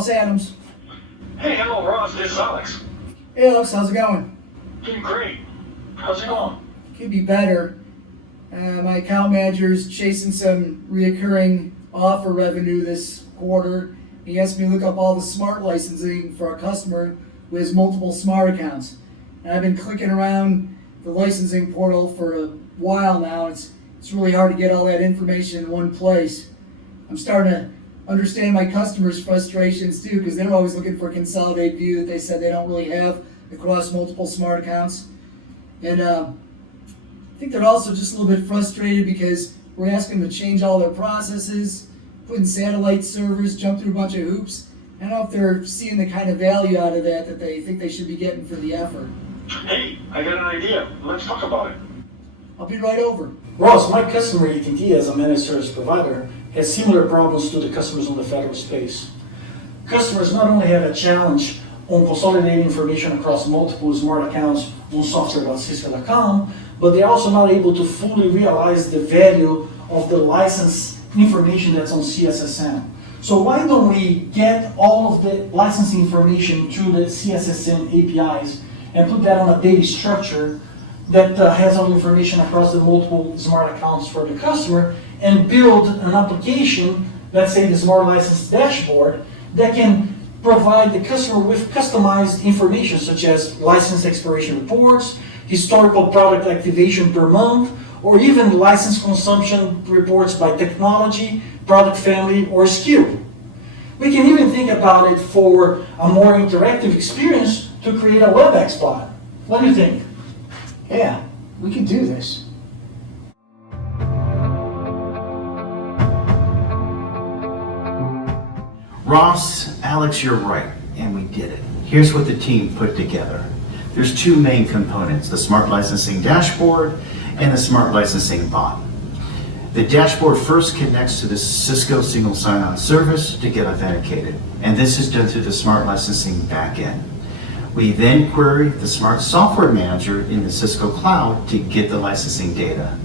Ross Adams. Hey, hello, Ross. This is Alex. Hey, Alex, how's it going? Doing great. How's it going? Could be better. My account manager's chasing some reoccurring offer revenue this quarter. He asked me to look up all the smart licensing for a customer who has multiple smart accounts. And I've been clicking around the licensing portal for a while now. It's really hard to get all that information in one place. I'm starting to understand my customers' frustrations too, because they're always looking for a consolidated view that they said they don't really have across multiple smart accounts. And I think they're also just a little bit frustrated because we're asking them to change all their processes, put in satellite servers, jump through a bunch of hoops. I don't know if they're seeing the kind of value out of that they think they should be getting for the effort. Hey, I got an idea. Let's talk about it. I'll be right over. Ross, my customer AT&T as a managed service provider has similar problems to the customers on the federal space. Customers not only have a challenge on consolidating information across multiple smart accounts on software.cisco.com, but they're also not able to fully realize the value of the license information that's on CSSM. So why don't we get all of the licensing information through the CSSM APIs and put that on a data structure that has all the information across the multiple smart accounts for the customer, and build an application, let's say the Smart License Dashboard, that can provide the customer with customized information such as license expiration reports, historical product activation per month, or even license consumption reports by technology, product family, or SKU. We can even think about it for a more interactive experience to create a WebEx bot. What do you think? Yeah, we can do this. Ross, Alex, you're right, and we did it. Here's what the team put together. There's two main components, the Smart Licensing Dashboard and the Smart Licensing Bot. The dashboard first connects to the Cisco Single Sign-On service to get authenticated, and this is done through the Smart Licensing backend. We then query the Smart Software Manager in the Cisco Cloud to get the licensing data.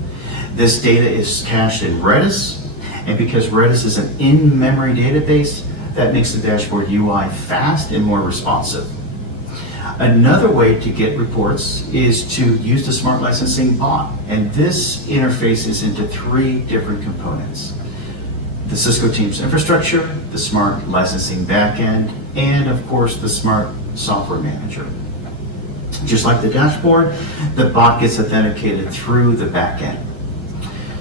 This data is cached in Redis, and because Redis is an in-memory database, that makes the dashboard UI fast and more responsive. Another way to get reports is to use the Smart Licensing Bot, and this interfaces into three different components: the Cisco Teams infrastructure, the Smart Licensing backend, and of course the Smart Software Manager. Just like the dashboard, the bot gets authenticated through the backend.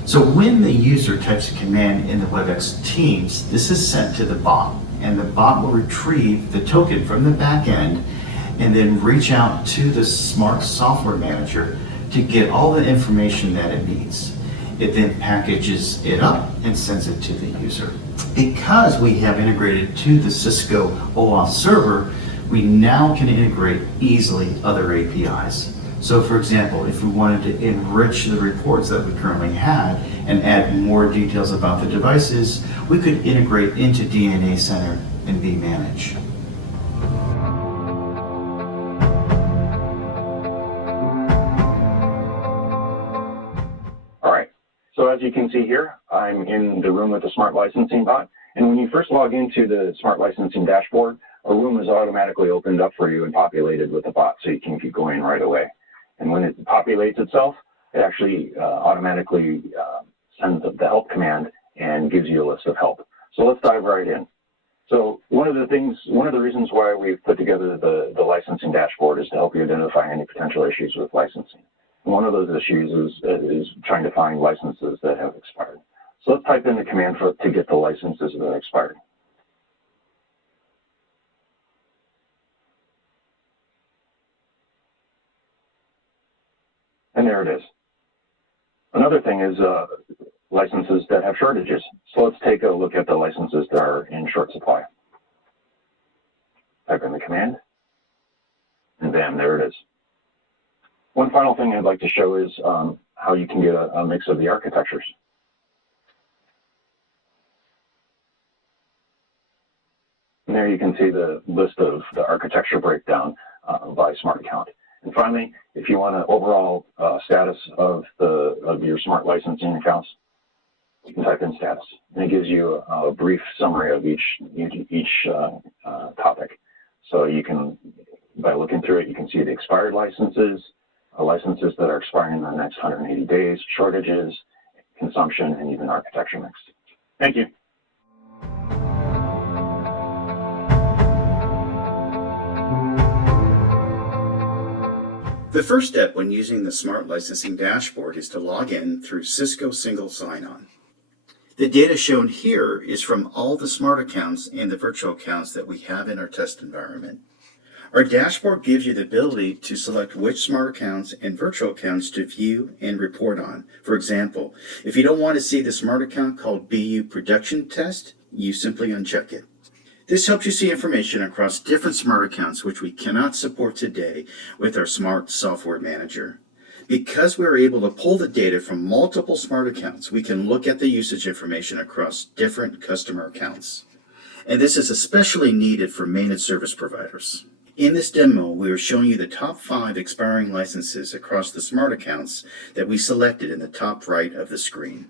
So when the user types a command in the WebEx Teams, this is sent to the bot, and the bot will retrieve the token from the backend and then reach out to the Smart Software Manager to get all the information that it needs. It then packages it up and sends it to the user. Because we have integrated to the Cisco OAuth server, we now can integrate easily other APIs. So for example, if we wanted to enrich the reports that we currently had and add more details about the devices, we could integrate into DNA Center and vManage. All right. So as you can see here, I'm in the room with the Smart Licensing Bot. And when you first log into the Smart Licensing Dashboard, a room is automatically opened up for you and populated with the bot, so you can keep going right away. And when it populates itself, it actually automatically sends the help command and gives you a list of help. So let's dive right in. So one of the reasons why we've put together the licensing dashboard is to help you identify any potential issues with licensing. And one of those issues is trying to find licenses that have expired. So let's type in the command to get the licenses that are expired. And there it is. Another thing is licenses that have shortages. So let's take a look at the licenses that are in short supply. Type in the command, and bam, there it is. One final thing I'd like to show is how you can get a mix of the architectures. And there you can see the list of the architecture breakdown by smart account. And finally, if you want an overall status of your smart licensing accounts, you can type in status, and it gives you a brief summary of each So you can, by looking through it, you can see the expired licenses, licenses that are expiring in the next 180 days, shortages, consumption, and even architecture mix. Thank you. The first step when using the Smart Licensing Dashboard is to log in through Cisco Single Sign-On. The data shown here is from all the smart accounts and the virtual accounts that we have in our test environment. Our dashboard gives you the ability to select which smart accounts and virtual accounts to view and report on. For example, if you don't want to see the smart account called BU Production Test, you simply uncheck it. This helps you see information across different smart accounts which we cannot support today with our Smart Software Manager. Because we're able to pull the data from multiple smart accounts, we can look at the usage information across different customer accounts. And this is especially needed for managed service providers. In this demo, we are showing you the top 5 expiring licenses across the smart accounts that we selected in the top right of the screen.